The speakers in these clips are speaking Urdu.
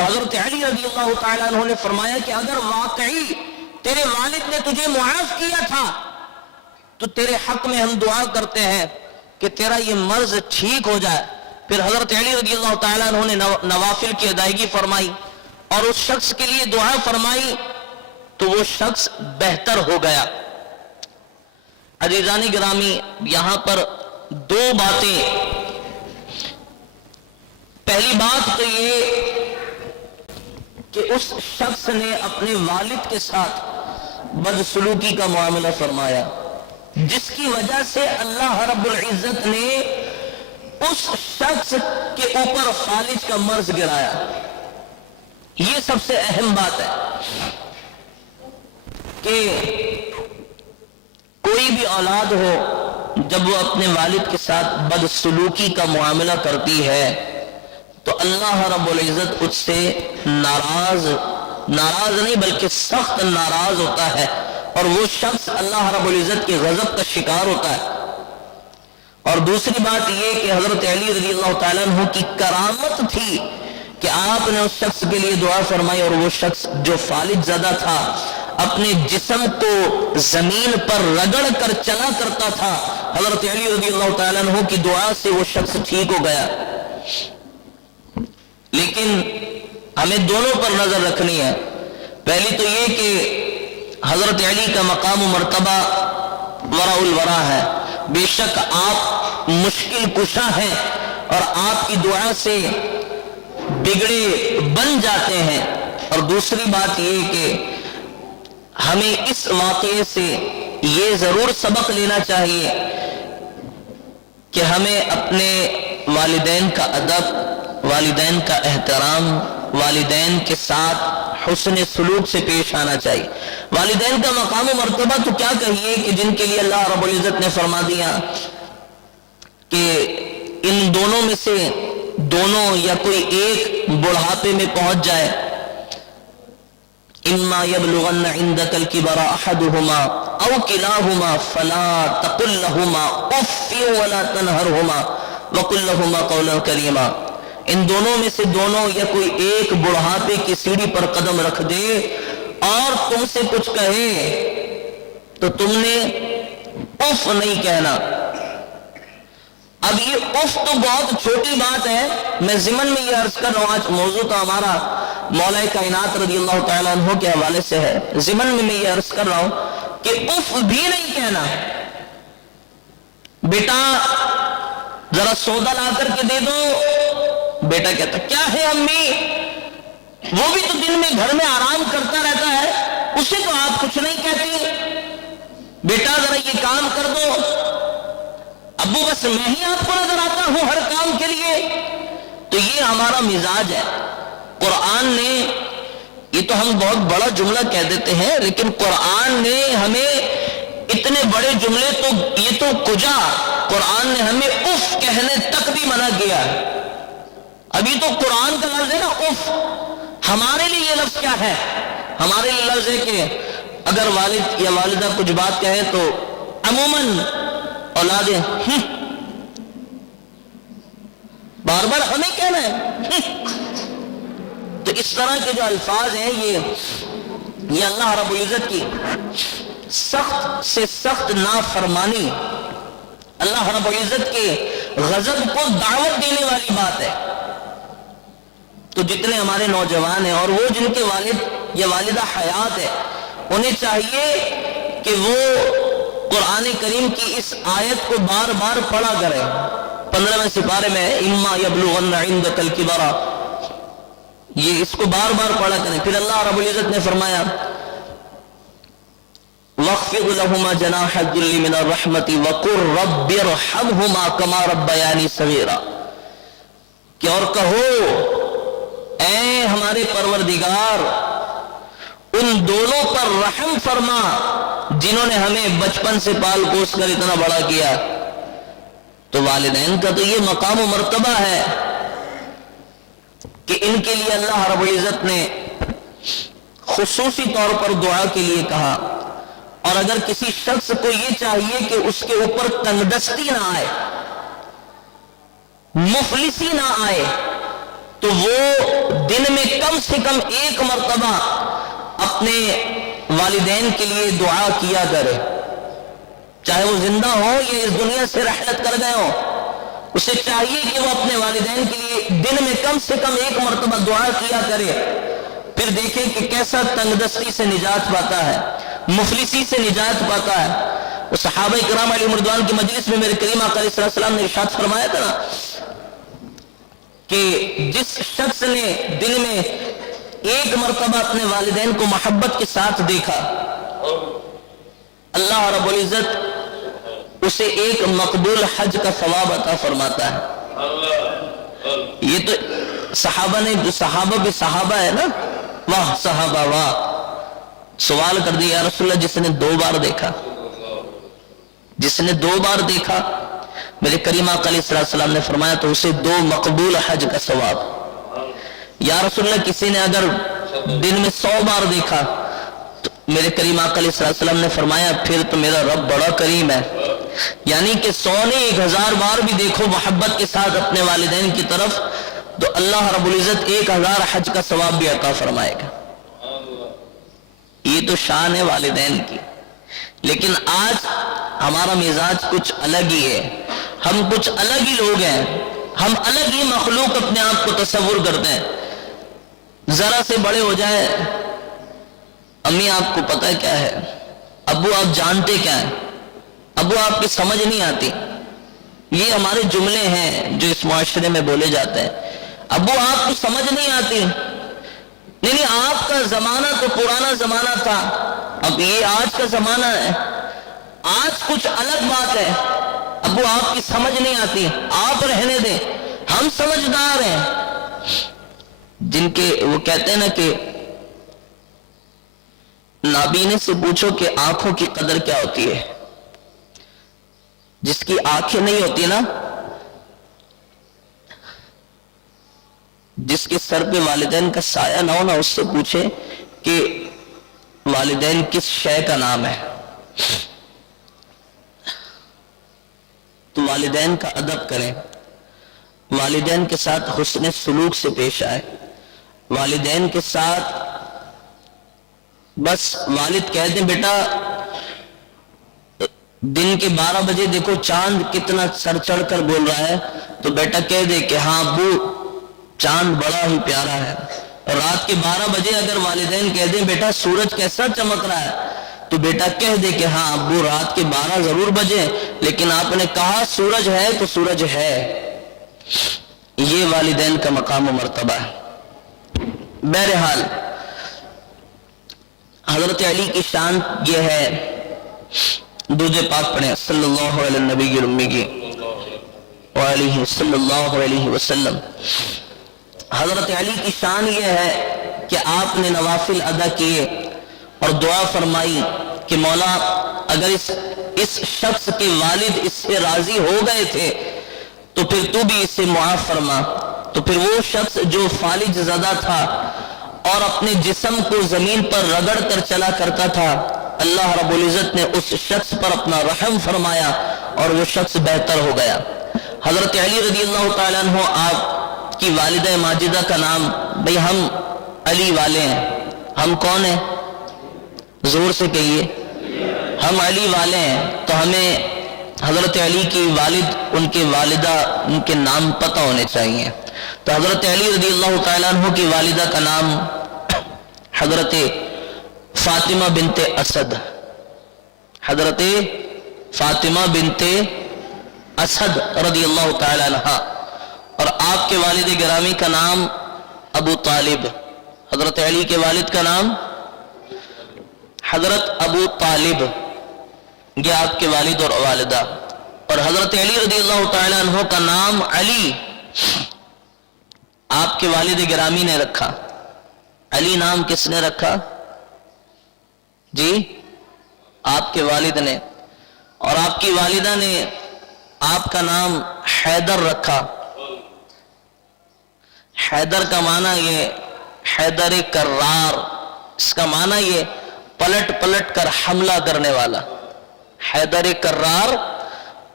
تو حضرت علی رضی اللہ تعالیٰ عنہ نے فرمایا کہ اگر واقعی تیرے والد نے تجھے معاف کیا تھا تو تیرے حق میں ہم دعا کرتے ہیں کہ تیرا یہ مرض ٹھیک ہو جائے. پھر حضرت علی رضی اللہ تعالیٰ عنہ نے نوافل کی ادائیگی فرمائی اور اس شخص کے لیے دعا فرمائی تو وہ شخص بہتر ہو گیا. عزیزان گرامی، یہاں پر دو باتیں. پہلی بات تو یہ کہ اس شخص نے اپنے والد کے ساتھ بدسلوکی کا معاملہ فرمایا، جس کی وجہ سے اللہ رب العزت نے اس شخص کے اوپر فالج کا مرض گرایا. یہ سب سے اہم بات ہے کہ کوئی بھی اولاد ہو جب وہ اپنے والد کے ساتھ بدسلوکی کا معاملہ کرتی ہے تو اللہ رب العزت اس سے ناراض نہیں بلکہ سخت ناراض ہوتا ہے، اور وہ شخص اللہ رب العزت کے غضب کا شکار ہوتا ہے. اور دوسری بات یہ کہ حضرت علی رضی اللہ تعالیٰ عنہ کی کرامت تھی کہ آپ نے اس شخص کے لیے دعا فرمائی، اور وہ شخص جو فالج زدہ تھا اپنے جسم کو زمین پر رگڑ کر چلا کرتا تھا، حضرت علی رضی اللہ تعالیٰ عنہ کی دعا سے وہ شخص ٹھیک ہو گیا. لیکن ہمیں دونوں پر نظر رکھنی ہے. پہلی تو یہ کہ حضرت علی کا مقام و مرتبہ ورع الورع ہے. بے شک آپ مشکل کشا ہیں اور آپ کی دعا سے بگڑے بن جاتے ہیں. اور دوسری بات یہ کہ ہمیں اس واقعے سے یہ ضرور سبق لینا چاہیے کہ ہمیں اپنے والدین کا ادب، والدین کا احترام، والدین کے ساتھ حسن سلوک سے پیش آنا چاہیے. والدین کا مقام و مرتبہ تو کیا کہیے کہ جن کے لیے اللہ رب العزت نے فرما دیا کہ ان دونوں میں سے دونوں یا کوئی ایک بڑھاپے میں پہنچ جائے. اما یبلغن عندک الکبر احدہما او کلاہما فلا تقل لہما اف ولا تنہرہما وقل لہما قولا کریما. ان دونوں میں سے دونوں یا کوئی ایک بڑھاپے کی سیڑھی پر قدم رکھ دے اور تم سے کچھ کہے تو تم نے اف نہیں کہنا. اب یہ اف تو بہت چھوٹی بات ہے. میں ضمن میں یہ عرض کر رہا ہوں، آج موضوع تو ہمارا مولا کائنات رضی اللہ تعالیٰ عنہ کے حوالے سے ہے. ضمن میں یہ عرض کر رہا ہوں کہ اف بھی نہیں کہنا. بیٹا ذرا سودا لا کر کے دے دو. بیٹا کہتا کیا ہے امی؟ وہ بھی تو دن میں گھر میں آرام کرتا رہتا ہے، اسے تو آپ کچھ نہیں کہتی. بیٹا ذرا یہ کام کر دو. ابو بس میں ہی آپ کو نظر آتا ہوں ہر کام کے لیے. تو یہ ہمارا مزاج ہے. قرآن نے، یہ تو ہم بہت بڑا جملہ کہہ دیتے ہیں، لیکن قرآن نے ہمیں اتنے بڑے جملے تو یہ تو کجا، قرآن نے ہمیں اف کہنے تک بھی منع کیا ہے. ابھی تو قرآن کا لفظ ہے نا اف. ہمارے لیے یہ لفظ کیا ہے؟ ہمارے لیے لفظ ہے کہ اگر والد یا والدہ کچھ بات کہیں تو عموماً اولادیں بار بار ہمیں کہنا ہے. تو اس طرح کے جو الفاظ ہیں یہ اللہ رب العزت کی سخت سے سخت نافرمانی، اللہ رب العزت کے غضب کو دعوت دینے والی بات ہے. تو جتنے ہمارے نوجوان ہیں اور وہ جن کے والد یا والدہ حیات ہے، انہیں چاہیے کہ وہ قرآن کریم کی اس آیت کو بار بار پڑھا کریں. 15ویں سپارے میں اما یبلغن عندک الکبر، یہ اس کو بار بار پڑھا کریں. پھر اللہ رب العزت نے فرمایا وَاخْفِضْ لَهُمَا جَنَاحَ الذُّلِّ مِنَ الرَّحْمَةِ وَقُلْ رَبِّ ارْحَمْهُمَا كَمَا رَبَّيَانِي صَغِيرًا، کہ اور کہو اے ہمارے پروردگار ان دونوں پر رحم فرما جنہوں نے ہمیں بچپن سے پال پوس کر اتنا بڑا کیا. تو والدین کا تو یہ مقام و مرتبہ ہے کہ ان کے لیے اللہ رب العزت نے خصوصی طور پر دعا کے لیے کہا. اور اگر کسی شخص کو یہ چاہیے کہ اس کے اوپر تنگ دستی نہ آئے، مفلسی نہ آئے، تو وہ دن میں کم سے کم ایک مرتبہ اپنے والدین کے لیے دعا کیا کرے، چاہے وہ زندہ ہو یا اس دنیا سے رحلت کر گئے ہو، اسے چاہیے کہ وہ اپنے والدین کے لیے دن میں کم سے کم ایک مرتبہ دعا کیا کرے. پھر دیکھیں کہ کیسا تنگ دستی سے نجات پاتا ہے، مفلسی سے نجات پاتا ہے. وہ صحابہ کرام علیہ رضوان کی مجلس میں میرے کریم آقا علیہ السلام نے ارشاد فرمایا تھا نا کہ جس شخص نے دن میں ایک مرتبہ اپنے والدین کو محبت کے ساتھ دیکھا، اللہ رب العزت اسے ایک مقبول حج کا ثواب عطا فرماتا ہے. یہ تو صحابہ نے، جو صحابہ بھی صحابہ ہے نا، واہ صحابہ واہ. سوال کر دیا یا رسول اللہ جس نے 2 بار دیکھا، جس نے 2 بار دیکھا، میرے کریم آقا علیہ السلام نے فرمایا تو اسے 2 مقبول حج کا ثواب. یا رسول اللہ کسی نے اگر دن میں 100 بار دیکھا، تو میرے کریم آقا علیہ السلام نے فرمایا پھر تو میرا رب بڑا کریم ہے. یعنی کہ 100 نہیں 1000 بار بھی دیکھو محبت کے ساتھ اپنے والدین کی طرف، تو اللہ رب العزت 1000 حج کا ثواب بھی عطا فرمائے گا. یہ تو شان ہے والدین کی. لیکن آج ہمارا مزاج کچھ الگ ہی ہے، ہم کچھ الگ ہی لوگ ہیں، ہم الگ ہی مخلوق اپنے آپ کو تصور کرتے ہیں. ذرا سے بڑے ہو جائے، امی آپ کو پتہ کیا ہے، ابو آپ جانتے کیا ہیں، ابو آپ کی سمجھ نہیں آتی. یہ ہمارے جملے ہیں جو اس معاشرے میں بولے جاتے ہیں. ابو آپ کو سمجھ نہیں آتی. نہیں آپ کا زمانہ تو پرانا زمانہ تھا، اب یہ آج کا زمانہ ہے، آج کچھ الگ بات ہے. ابو آپ کی سمجھ نہیں آتی، آپ رہنے دیں، ہم سمجھدار ہیں. جن کے وہ کہتے ہیں نا کہ نابینے سے پوچھو کہ آنکھوں کی قدر کیا ہوتی ہے. جس کی آنکھیں نہیں ہوتی نا، جس کے سر پہ والدین کا سایہ نہ ہو نا، اس سے پوچھے کہ والدین کس شے کا نام ہے. تو والدین کا ادب کریں، والدین کے ساتھ حسن سلوک سے پیش آئے. والدین کے ساتھ بس والد کہہ دیں بیٹا دن کے 12 بجے دیکھو چاند کتنا سر چڑھ کر بول رہا ہے، تو بیٹا کہہ دے کہ ہاں ابو چاند بڑا ہی پیارا ہے. اور رات کے 12 بجے اگر والدین کہہ دیں بیٹا سورج کیسا چمک رہا ہے، تو بیٹا کہہ دے کہ ہاں ابو رات کے 12 ضرور بجے، لیکن آپ نے کہا سورج ہے تو سورج ہے. یہ والدین کا مقام و مرتبہ ہے. بہرحال حضرت علی کی شان یہ ہے، درود پاک پڑھیں صلی اللہ علیہ النبی الامی کی وعلیہ صلی اللہ علیہ وسلم. حضرت علی کی شان یہ ہے کہ آپ نے نوافل ادا کیے اور دعا فرمائی کہ مولا اگر اس شخص کے والد اس سے راضی ہو گئے تھے تو پھر تو بھی اسے معاف فرما. تو پھر وہ شخص جو فالج زدہ تھا اور اپنے جسم کو زمین پر رگڑ کر چلا کرتا تھا، اللہ رب العزت نے اس شخص پر اپنا رحم فرمایا اور وہ شخص بہتر ہو گیا. حضرت علی رضی اللہ تعالیٰ عنہ آپ کی والدہ ماجدہ کا نام، بھئی ہم علی والے ہیں. ہم کون ہیں؟ زور سے کہیے. ہم علی والے ہیں، تو ہمیں حضرت علی کی والد، ان کے والدہ، ان کے نام پتہ ہونے چاہیے. تو حضرت علی رضی اللہ تعالیٰ عنہ کی والدہ کا نام حضرت فاطمہ بنت اسد، حضرت فاطمہ بنت اسد رضی اللہ تعالیٰ عنہ. اور آپ کے والد گرامی کا نام ابو طالب. حضرت علی کے والد کا نام حضرت ابو طالب، یہ آپ کے والد اور والدہ. اور حضرت علی رضی اللہ تعالیٰ عنہ کا نام علی آپ کے والد گرامی نے رکھا. علی نام کس نے رکھا؟ جی آپ کے والد نے. اور آپ کی والدہ نے آپ کا نام حیدر رکھا. حیدر کا معنی یہ حیدر کرار، اس کا معنی یہ پلٹ پلٹ کر حملہ کرنے والا. حیدر کرار،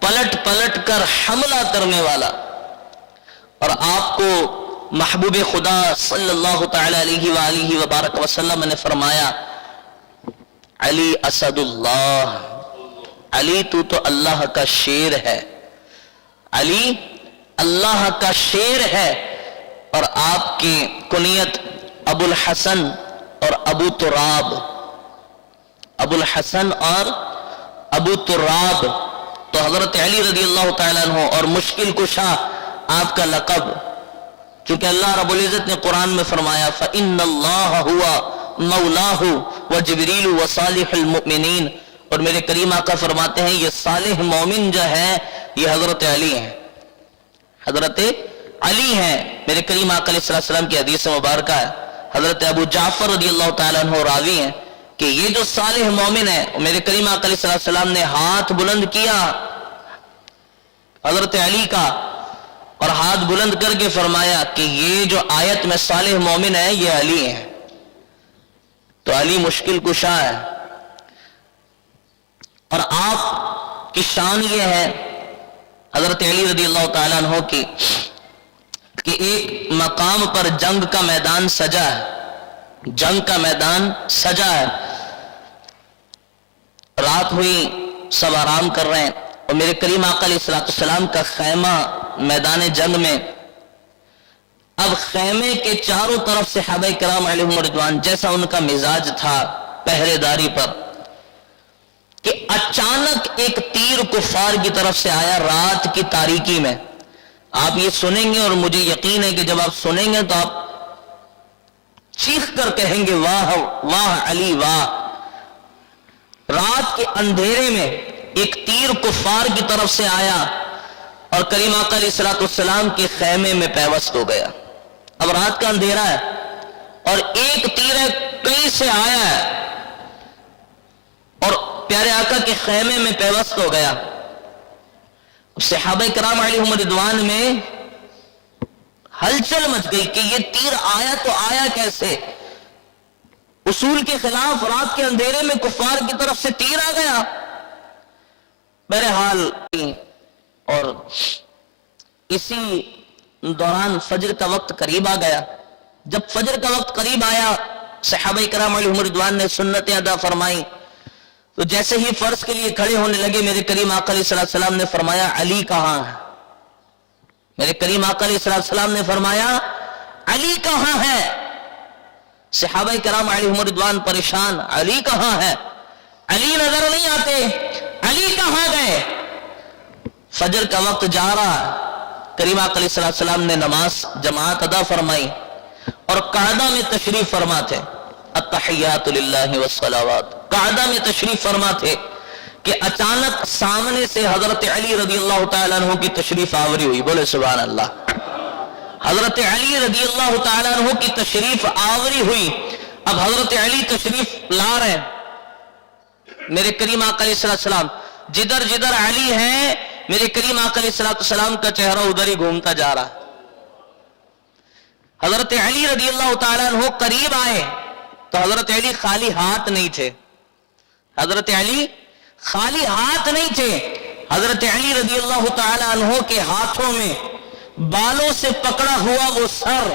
پلٹ پلٹ کر حملہ کرنے والا. اور آپ کو محبوب خدا صلی اللہ تعالی علیہ وآلہ وبارک وسلم نے فرمایا علی اسد اللہ، علی تو اللہ کا شیر ہے، علی اللہ کا شیر ہے۔ اور آپ کی کنیت ابو الحسن اور ابو تراب، ابو الحسن اور ابو تراب، تو حضرت علی رضی اللہ تعالیٰ عنہ اور مشکل کشا آپ کا لقب، چونکہ اللہ رب العزت نے قرآن میں فرمایا فَإِنَّ اللَّهَ هُوَ مَوْلَاهُ وَجِبْرِيلُ وَصَالِحُ الْمُؤْمِنِينَ، اور میرے کریم آقا فرماتے ہیں یہ صالح مومن جو ہے یہ حضرت علی ہیں، حضرت علی ہیں۔ میرے کریم آقا علیہ السلام کی حدیث مبارکہ ہے، حضرت ابو جعفر رضی اللہ تعالیٰ عنہ راوی ہیں کہ یہ جو صالح مومن ہے، میرے کریم آقا علیہ السلام نے ہاتھ بلند کیا حضرت علی کا، اور ہاتھ بلند کر کے فرمایا کہ یہ جو آیت میں صالح مومن ہے یہ علی ہیں، تو علی مشکل کشا ہے۔ اور آپ کی شان یہ ہے حضرت علی رضی اللہ تعالیٰ عنہ کی کہ ایک مقام پر جنگ کا میدان سجا ہے، جنگ کا میدان سجا ہے، رات ہوئی سب آرام کر رہے ہیں، اور میرے کریم آقا علیہ السلام کا خیمہ میدان جنگ میں، اب خیمے کے چاروں طرف صحابہ کرام علیہم رضوان جیسا ان کا مزاج تھا پہرے داری پر، کہ اچانک ایک تیر کفار کی طرف سے آیا رات کی تاریکی میں۔ آپ یہ سنیں گے اور مجھے یقین ہے کہ جب آپ سنیں گے تو آپ چیخ کر کہیں گے واہ واہ علی واہ۔ رات کے اندھیرے میں ایک تیر کفار کی طرف سے آیا اور کریم آقا علیہ السلام کے خیمے میں پیوست ہو گیا۔ اب رات کا اندھیرا ہے اور ایک تیر کہیں سے آیا ہے اور پیارے آقا کے خیمے میں پیوست ہو گیا۔ صحابہ کرام علیہم رضوان میں ہلچل مچ گئی کہ یہ تیر آیا تو آیا کیسے؟ اصول کے خلاف رات کے اندھیرے میں کفار کی طرف سے تیر آ گیا۔ بہرحال اور اسی دوران فجر کا وقت قریب آ گیا۔ جب فجر کا وقت قریب آیا صحابہ کرام علیہم رضوان نے سنتیں ادا فرمائی، تو جیسے ہی فرض کے لیے کھڑے ہونے لگے میرے کریم آقا علیہ السلام نے فرمایا علی کہاں ہے؟ میرے کریم آقا علیہ السلام نے فرمایا علی کہاں ہے؟ صحابہ کرام علیہم رضوان پریشان، علی کہاں ہے؟ علی نظر نہیں آتے، علی کہاں گئے؟ فجر کا وقت جا رہا، کریم آقا علیہ السلام نے نماز جماعت ادا فرمائی اور قعدہ میں تشریف فرما تھے، التحیات للہ والصلوات، قعدہ میں تشریف فرما تھے کہ اچانک سامنے سے حضرت علی رضی اللہ تعالیٰ عنہ کی تشریف آوری ہوئی، بولے سبحان اللہ۔ حضرت علی رضی اللہ تعالیٰ عنہ کی تشریف آوری ہوئی۔ اب حضرت علی تشریف لا رہے ہیں، میرے کریم آقا علیہ السلام جدھر جدھر علی ہیں میرے کریم آقا علیہ السلام کا چہرہ ادھر ہی گھومتا جا رہا۔ حضرت علی رضی اللہ تعالیٰ عنہ قریب آئے تو حضرت علی خالی ہاتھ نہیں تھے، حضرت علی خالی ہاتھ نہیں تھے، حضرت علی رضی اللہ تعالیٰ عنہ کے ہاتھوں میں بالوں سے پکڑا ہوا وہ سر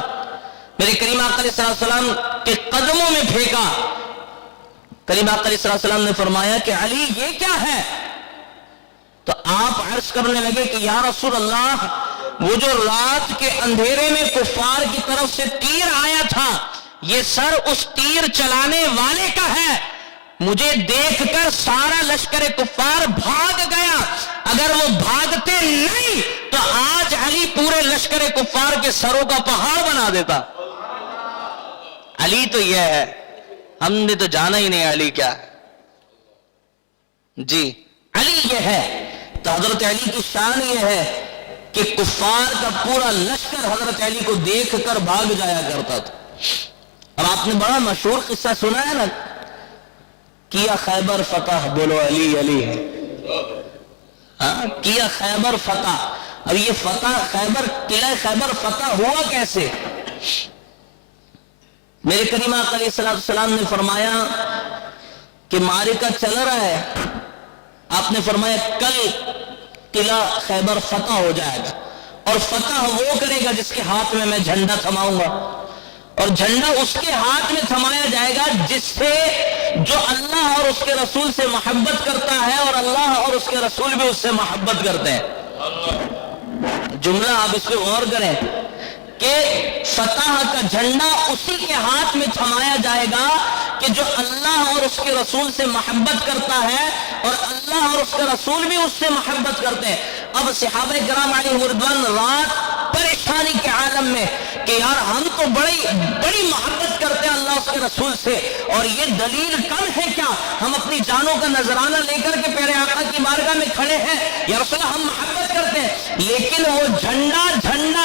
میرے کریم آقا علیہ السلام کے قدموں میں پھینکا۔ کریم آقا علیہ السلام نے فرمایا کہ علی یہ کیا ہے؟ تو آپ عرض کرنے لگے کہ یا رسول اللہ وہ جو رات کے اندھیرے میں کفار کی طرف سے تیر آیا تھا یہ سر اس تیر چلانے والے کا ہے، مجھے دیکھ کر سارا لشکر کفار بھاگ گیا، اگر وہ بھاگتے نہیں تو آج علی پورے لشکر کفار کے سروں کا پہاڑ بنا دیتا۔ علی تو یہ ہے، ہم نے تو جانا ہی نہیں علی کیا ہے، جی علی یہ ہے۔ تو حضرت علی کی شان یہ ہے کہ کفار کا پورا لشکر حضرت علی کو دیکھ کر بھاگ جایا کرتا تھا۔ اب آپ نے بڑا مشہور قصہ سنا ہے نا، کیا خیبر فتح، بولو علی علی ہے، ہاں کیا خیبر فتح۔ اب یہ فتح خیبر، قلعہ خیبر فتح ہوا کیسے؟ میرے کریم آقا علیہ السلام نے فرمایا کہ معرکہ چل رہا ہے، آپ نے فرمایا کل قلعہ خیبر فتح ہو جائے گا، اور فتح وہ کرے گا جس کے ہاتھ میں جھنڈا تھماؤں گا، اور جھنڈا اس کے ہاتھ میں تھمایا جائے گا جس سے جو اللہ اور اس کے رسول سے محبت کرتا ہے اور اللہ اور اس کے رسول بھی اس سے محبت کرتے ہیں۔ جملہ آپ اس پہ غور کریں کہ فتح کا جھنڈا اسی کے ہاتھ میں تھمایا جائے گا کہ جو اللہ اور اس کے رسول سے محبت کرتا ہے اور اللہ اور اس کے رسول بھی اس سے محبت کرتے ہیں۔ اب صحابہ کرام علیہم رضوان رات پریشانی کے عالم میں کہ یار ہم تو بڑی محبت کرتے ہیں اللہ اس کے رسول سے، اور یہ دلیل کم ہے کیا؟ ہم اپنی جانوں کا نذرانہ لے کر کے پیارے آقا کی بارگاہ میں کھڑے ہیں، یا رسول اللہ ہم محبت کرتے ہیں، لیکن وہ جھنڈا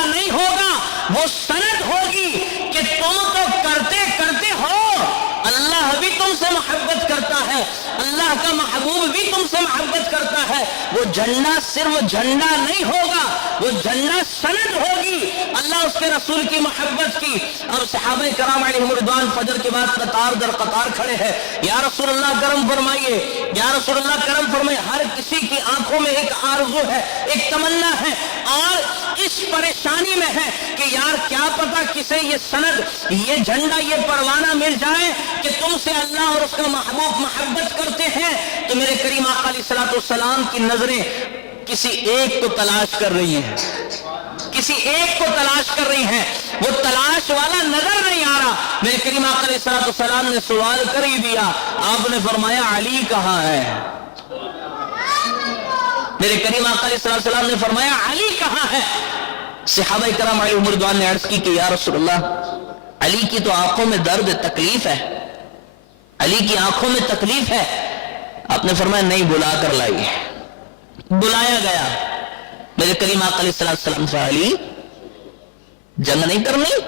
نہیں ہوگا، وہ سند ہوگی کہ تم تو کرتے ہو، اللہ بھی تم سے محبت کرتا ہے، اللہ کا محبوب بھی تم سے محبت کرتا ہے۔ وہ جھنڈا صرف جھنڈا نہیں ہوگا، وہ جھنڈا سند ہوگی اللہ اس کے رسول کی محبت کی۔ اور صحابہ کرام علیہم رضوان فجر کے بعد قطار در قطار کھڑے ہیں، یا رسول اللہ کرم فرمائیے، یا رسول اللہ کرم فرمائیے۔ ہر کسی کی آنکھوں میں ایک آرزو ہے، ایک تمنا ہے، اور اس پریشانی میں ہے کہ یار کیا پتا کسے یہ سند، یہ جھنڈا، یہ پروانہ مل جائے کہ تم سے اللہ اور اس کا محبوب محبت کرتے ہیں۔ تو میرے کریم آقا علیہ الصلوۃ والسلام کی نظریں کسی ایک کو تلاش کر رہی ہیں، کسی ایک کو تلاش کر رہی ہیں، وہ تلاش والا نظر نہیں آ رہا۔ میرے کریم آقا علیہ الصلوۃ والسلام نے سوال کر ہی دیا، آپ نے فرمایا علی کہاں ہے؟ میرے کریم آقا علیہ السلام نے فرمایا علی کہاں ہے؟ صحابہ کرام علیہم رضوان نے عرض کی کہ یا رسول اللہ علی کی تو آنکھوں میں درد تکلیف ہے، علی کی آنکھوں میں تکلیف ہے۔ آپ نے فرمایا نہیں، بلا کر لائیے۔ بلایا گیا، میرے کریم آقا علیہ السلام سے علی جنگ نہیں کرنی؟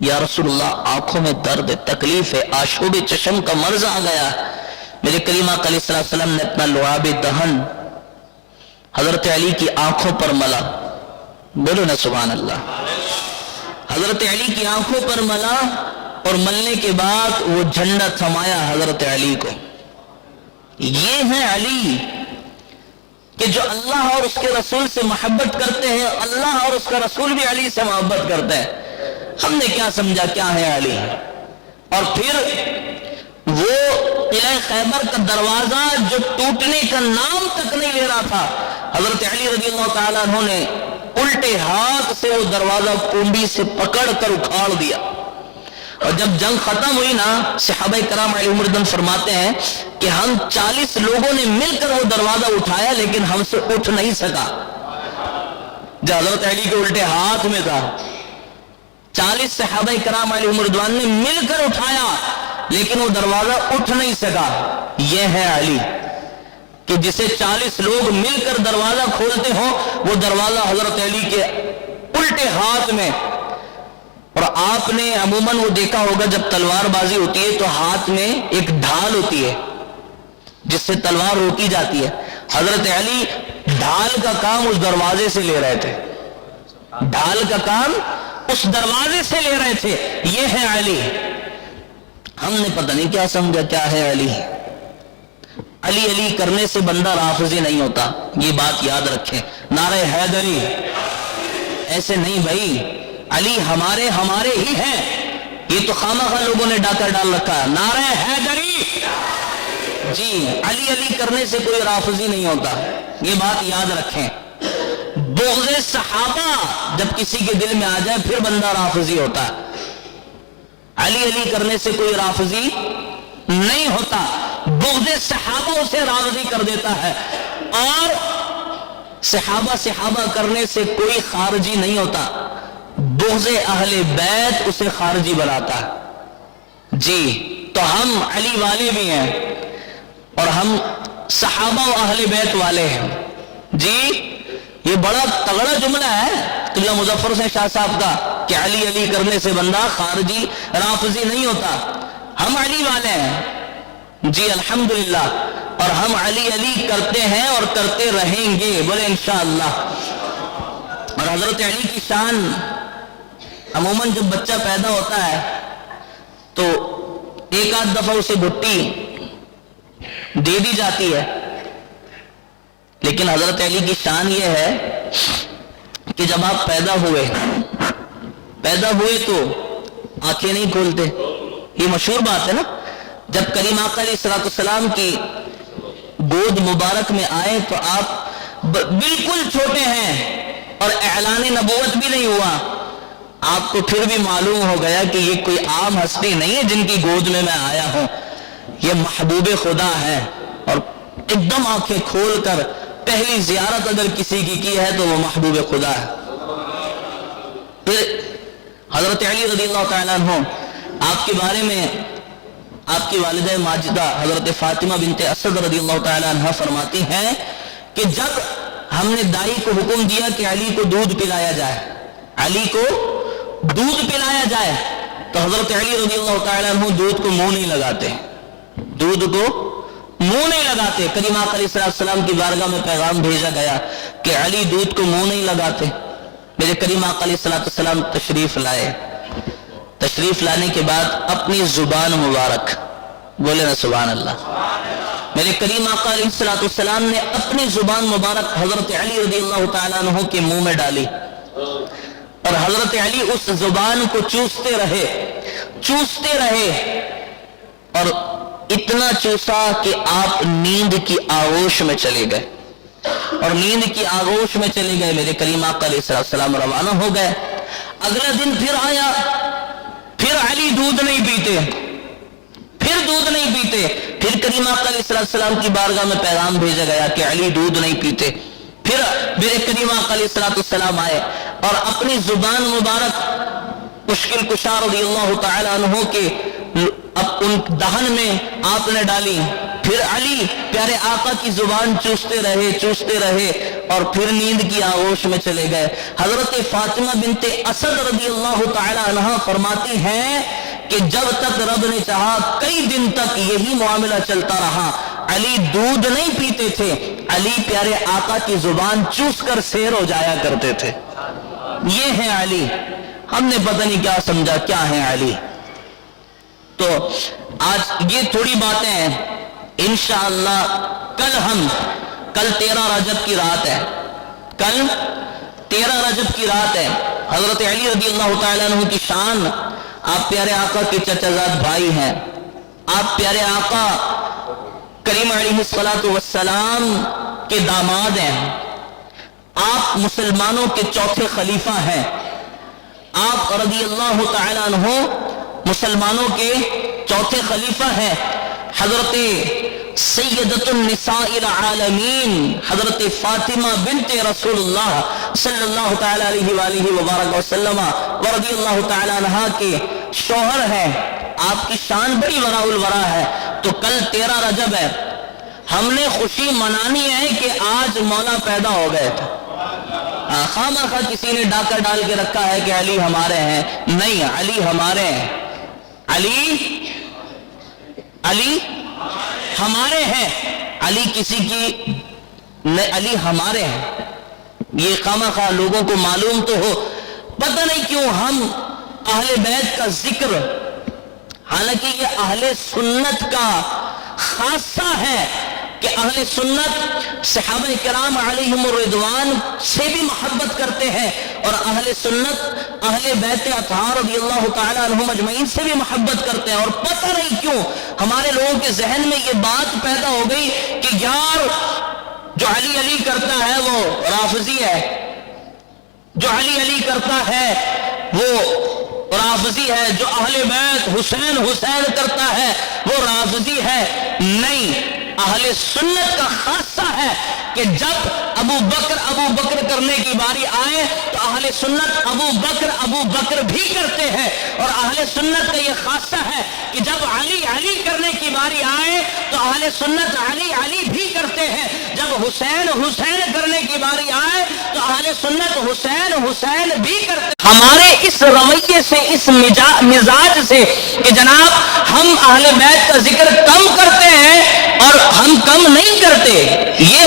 یا رسول اللہ آنکھوں میں درد تکلیف ہے، آشوب چشم کا مرض آ گیا۔ میرے کریم آقا علیہ السلام نے اپنا لعاب دہن حضرت علی کی آنکھوں پر ملا، بولو نا سبحان اللہ، حضرت علی کی آنکھوں پر ملا، اور ملنے کے بعد وہ جھنڈا تھمایا حضرت علی کو۔ یہ ہے علی کہ جو اللہ اور اس کے رسول سے محبت کرتے ہیں، اللہ اور اس کا رسول بھی علی سے محبت کرتے ہیں۔ ہم نے کیا سمجھا کیا ہے علی، اور پھر وہ قلعہ خیبر کا دروازہ جو ٹوٹنے کا نام تک نہیں لے رہا تھا، حضرت علی رضی اللہ تعالیٰ عنہ نے الٹے ہاتھ سے وہ دروازہ کنڈی سے پکڑ کر اکھاڑ دیا۔ اور جب جنگ ختم ہوئی نا، صحابہ کرام علیہم رضوان فرماتے ہیں کہ ہم 40 لوگوں نے مل کر وہ دروازہ اٹھایا، لیکن ہم سے اٹھ نہیں سکا، جو حضرت علی کے الٹے ہاتھ میں تھا۔ 40 صحابہ کرام علیہم رضوان نے مل کر اٹھایا، لیکن وہ دروازہ اٹھ نہیں سکا۔ یہ ہے علی کہ جسے 40 لوگ مل کر دروازہ کھولتے ہو، وہ دروازہ حضرت علی کے الٹے ہاتھ میں۔ اور آپ نے عموماً وہ دیکھا ہوگا جب تلوار بازی ہوتی ہے تو ہاتھ میں ایک ڈھال ہوتی ہے جس سے تلوار روکی جاتی ہے، حضرت علی ڈھال کا کام اس دروازے سے لے رہے تھے، ڈھال کا کام اس دروازے سے لے رہے تھے۔ یہ ہے علی۔ ہم نے پتہ نہیں کیا سمجھا کیا ہے علی۔ علی علی کرنے سے بندہ رافضی نہیں ہوتا، یہ بات یاد رکھیں۔ نعرہ حیدری ایسے نہیں بھائی، علی ہمارے ہی ہیں، یہ تو خامخواہ لوگوں نے ڈاکہ ڈال رکھا ہے۔ نعرہ حیدری، جی علی علی کرنے سے کوئی رافضی نہیں ہوتا، یہ بات یاد رکھیں۔ بغض صحابہ جب کسی کے دل میں آ جائے پھر بندہ رافضی ہوتا ہے، علی علی کرنے سے کوئی رافضی نہیں ہوتا، بغض صحابہ اسے رافضی کر دیتا ہے، اور صحابہ کرنے سے کوئی خارجی نہیں ہوتا، بغض اہل بیت اسے خارجی بناتا ہے۔ جی تو ہم علی والے بھی ہیں اور ہم صحابہ و اہل بیت والے ہیں۔ جی یہ بڑا تگڑا جملہ ہے قلعہ مظفر حسین شاہ صاحب کا کہ علی علی کرنے سے بندہ خارجی رافضی نہیں ہوتا، ہم علی والے ہیں۔ جی الحمدللہ، اور ہم علی علی کرتے ہیں اور کرتے رہیں گے، بولے انشاءاللہ۔ اور حضرت علی کی شان، عموماً جب بچہ پیدا ہوتا ہے تو ایک آدھ دفعہ اسے گھٹی دے دی جاتی ہے، لیکن حضرت علی کی شان یہ ہے کہ جب آپ پیدا ہوئے تو آنکھیں نہیں کھولتے. یہ مشہور بات ہے نا. جب کریم آقا علیہ الصلوۃ والسلام کی گود مبارک میں آئے تو آپ بالکل چھوٹے ہیں اور اعلان نبوت بھی نہیں ہوا. آپ کو پھر بھی معلوم ہو گیا کہ یہ کوئی عام ہستی نہیں ہے جن کی گود میں آیا ہوں, یہ محبوب خدا ہے. اور ایک دم آنکھیں کھول کر پہلی زیارت اگر کسی کی ہے تو وہ محبوب خدا ہے. پھر حضرت علی رضی اللہ تعالیٰ عنہ آپ کے بارے میں آپ کی والدہ ماجدہ حضرت فاطمہ بنت اسد رضی اللہ تعالیٰ عنہ فرماتی ہیں کہ جب ہم نے دائی کو حکم دیا کہ علی کو دودھ پلایا جائے تو حضرت علی رضی اللہ تعالیٰ عنہ دودھ کو منہ نہیں لگاتے. کریم آقا علیہ السلام کی بارگاہ میں پیغام بھیجا گیا کہ علی دودھ کو منہ نہیں لگاتے. میرے کریم آقا علیہ السلام تشریف لانے کے بعد اپنی زبان مبارک, بولے نا سبحان اللہ, میرے کریم آقا علیہ السلام نے اپنی زبان مبارک حضرت علی رضی اللہ تعالیٰ عنہ کے منہ میں ڈالی اور حضرت علی اس زبان کو چوستے رہے اور اتنا چوسا کہ آپ نیند کی آغوش میں چلے گئے. میرے کریم آقا علیہ السلام روانہ ہو گئے. اگلا دن پھر آیا, پھر علی دودھ نہیں پیتے. پھر کریم آقا علیہ السلام کی بارگاہ میں پیغام بھیجا گیا کہ علی دودھ نہیں پیتے. پھر میرے کریم آقا علیہ السلام آئے اور اپنی زبان مبارک مشکل کشا رضی اللہ تعالیٰ عنہ کے ان دہن میں آپ نے ڈالی. پھر علی پیارے آقا کی زبان چوستے رہے اور پھر نیند کی آغوش میں چلے گئے. حضرت فاطمہ بنت اسد رضی اللہ تعالیٰ عنہ فرماتی ہیں کہ جب تک رب نے چاہا کئی دن تک یہی معاملہ چلتا رہا. علی دودھ نہیں پیتے تھے, علی پیارے آقا کی زبان چوس کر سیر ہو جایا کرتے تھے. یہ ہے علی. ہم نے پتہ نہیں کیا سمجھا کیا ہے علی. تو آج یہ تھوڑی باتیں ہیں. انشاءاللہ کل 13 رجب کی رات ہے. حضرت علی رضی اللہ تعالیٰ عنہ کی شان, آپ پیارے آقا کے چچا زاد بھائی ہیں. آپ پیارے آقا کریم علیہ السلام کے داماد ہیں. آپ مسلمانوں کے چوتھے خلیفہ ہیں. آپ رضی اللہ تعالیٰ عنہ مسلمانوں کے چوتھے خلیفہ ہیں. حضرت سیدۃ النساء العالمین حضرت فاطمہ بنت رسول اللہ صلی اللہ تعالیٰ علیہ وآلہ وبارک وسلم ورضی اللہ تعالیٰ عنہ کے شوہر ہیں. آپ کی شان بڑی وراء الورا ہے. تو کل 13 رجب ہے. ہم نے خوشی منانی ہے کہ آج مولا پیدا ہو گئے تھے. خامخواہ کسی نے ڈاکہ ڈال کے رکھا ہے کہ علی ہمارے ہیں. نہیں, علی ہمارے ہیں. علی ہمارے ہیں. علی کسی کی نہیں, علی ہمارے ہیں. یہ خامخواہ لوگوں کو معلوم تو ہو. پتہ نہیں کیوں ہم اہل بیت کا ذکر, حالانکہ یہ اہل سنت کا خاصہ ہے کہ اہل سنت صحابہ کرام علیہم الرضوان سے بھی محبت کرتے ہیں اور اہل سنت اہل بیت اطہار رضی اللہ تعالیٰ عنہم اجمعین سے بھی محبت کرتے ہیں. اور پتہ نہیں کیوں ہمارے لوگوں کے ذہن میں یہ بات پیدا ہو گئی کہ یار جو علی کرتا ہے وہ رافضی ہے, جو علی کرتا ہے وہ رافضی ہے, جو اہل بیت حسین کرتا ہے وہ رافضی ہے. نہیں, اہل سنت کا خاصہ ہے کہ جب ابو بکر کرنے کی باری آئے تو اہل سنت ابو بکر بھی کرتے ہیں. اور اہل سنت کا یہ خاصہ ہے کہ جب علی کرنے کی باری آئے تو اہل سنت علی بھی کرتے ہیں. جب حسین کرنے کی باری آئے تو اہل سنت حسین بھی کرتے ہیں. ہمارے اس رویے سے, اس مزاج سے کہ جناب ہم اہل بیت کا ذکر کم کرتے ہیں اور ہم کم نہیں کرتے, یہ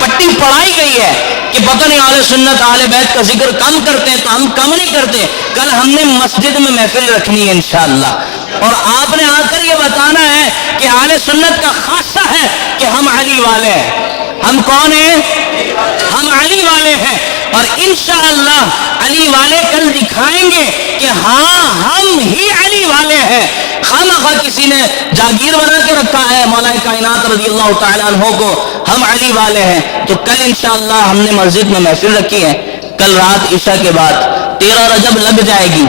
پٹی پڑھائی گئی ہے کہ پتہ نہیں اہل سنت اہل بیت کا ذکر کم کرتے ہیں تو ہم کم نہیں کرتے. کل ہم نے مسجد میں محفل رکھنی ہے انشاءاللہ, اور آپ نے آ کر یہ بتانا ہے کہ اہل سنت کا خاصہ ہے کہ ہم علی والے ہیں. ہم کون ہیں؟ ہم علی والے ہیں. اور انشاءاللہ علی والے کل دکھائیں گے کہ ہاں ہم ہی علی والے ہیں. خامخواہ کسی نے جاگیر بنا کے رکھا ہے مولا کائنات رضی اللہ تعالیٰ عنہ کو ہم علی والے ہیں. تو کل انشاءاللہ ہم نے مسجد میں محفل رکھی ہے. کل رات عشاء کے بعد 13 رجب لگ جائے گی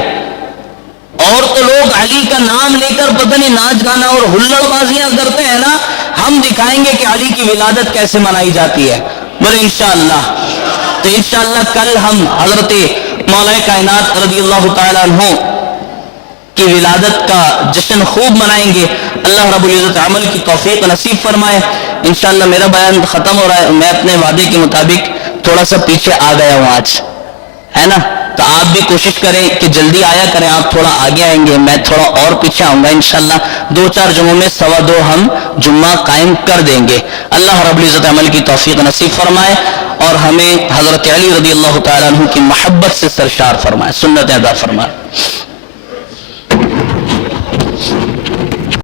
اور تو لوگ علی کا نام لے کر پتہ نہیں ناچ گانا اور ہلڑ بازیاں کرتے ہیں نا. ہم دکھائیں گے کہ علی کی ولادت کیسے منائی جاتی ہے. بولے انشاءاللہ. تو انشاءاللہ کل ہم حضرت مولا کائنات رضی اللہ تعالیٰ عنہ کی ولادت کا جشن خوب منائیں گے. اللہ رب العزت عمل کی توفیق نصیب فرمائے. انشاءاللہ میرا بیان ختم ہو رہا ہے. میں اپنے وعدے کے مطابق تھوڑا سا پیچھے آ گیا ہوں آج, ہے نا. تو آپ بھی کوشش کریں کہ جلدی آیا کریں. آپ تھوڑا آگے آئیں گے, میں تھوڑا اور پیچھے آؤں گا. انشاءاللہ 2-4 جمعوں میں 2:15 ہم جمعہ قائم کر دیں گے. اللہ رب العزت عمل کی توفیق نصیب فرمائے اور ہمیں حضرت علی رضی اللہ تعالیٰ عنہ کی محبت سے سرشار فرمائے, سنت ادا فرمائے.